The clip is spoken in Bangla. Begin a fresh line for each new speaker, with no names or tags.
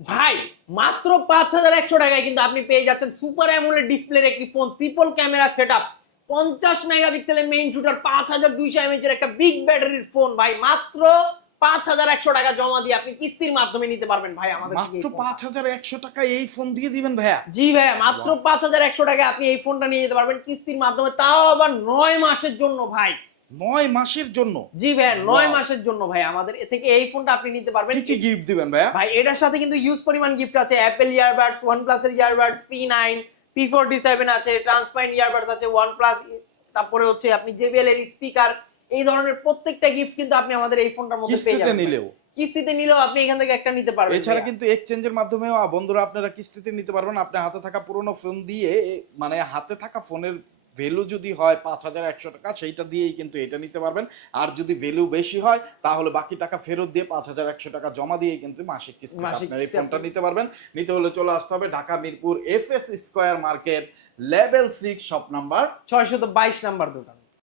ভাই মাত্র পাঁচ হাজার একশো টাকায় কিন্তু আপনি পেয়ে যাচ্ছেন সুপার অ্যামোলেড ডিসপ্লের একটি phone triple camera set up পঞ্চাশ মেগাপিক্সেলের মেইন শুটার পাঁচ হাজার দুইশো এমএচ এর একটা বিগ ব্যাটারির ফোন ভাই মাত্র পাঁচ হাজার একশো টাকা জমা দিয়ে আপনি কিস্তির মাধ্যমে নিতে পারবেন ভাই আমাদের
মাত্র পাঁচ হাজার একশো টাকা এই ফোন দিয়ে দিবেন ভাইয়া?
জি ভাইয়া মাত্র পাঁচ হাজার একশো টাকা আপনি এই ফোনটা নিয়ে যেতে পারবেন কিস্তির মাধ্যমে তাও আবার নয় মাসের জন্য ভাই।
নয় মাসের জন্য।
জি ভাইয়া নয় মাসের জন্য ভাই। আমাদের এ থেকে এই ফোনটা আপনি নিতে পারবেন।
কি গিফট দিবেন ভাইয়া?
ভাই এটার সাথে কিন্তু ইউজ পরিমাণ গিফট আছে। অ্যাপেল ইয়ারবাডস ওয়ান প্লাসের earbuds P nine P four D seven আছে ট্রান্সপারেন্ট ইয়ারবাডস আছে প্লাস তারপরে হচ্ছে আপনি জেবিএল এর স্পিকার এই ধরনের প্রত্যেকটা গিফট কিন্তু আপনি আমাদের এই ফোনটার মধ্যে পেয়ে যাবেন
নিলেও।
কিস্তিতে নিলেও আপনি এখান থেকে একটা নিতে পারবেন
এছাড়া। কিন্তু এক্সচেঞ্জের মাধ্যমেও আ, বন্ধুরা আপনারা কিস্তিতে নিতে পারবেন। আপনি হাতে থাকা পুরোনো ফোন দিয়ে মানে হাতে থাকা ফোনের ভ্যালু যদি হয় পাঁচ হাজার একশো টাকা সেইটা দিয়েই কিন্তু এটা নিতে পারবেন। আর যদি ভ্যালু বেশি হয় তাহলে বাকি টাকা ফেরত দিয়ে পাঁচ হাজার একশো টাকা জমা দিয়ে কিন্তু মাসিক কিস্তি
মাসিক
আপনার এই ফোনটা নিতে পারবেন। নিতে হলে চলে আসতে হবে Dhaka Mirpur F S square market level six shop number
ছয়শত বাইশ নাম্বার দোকান।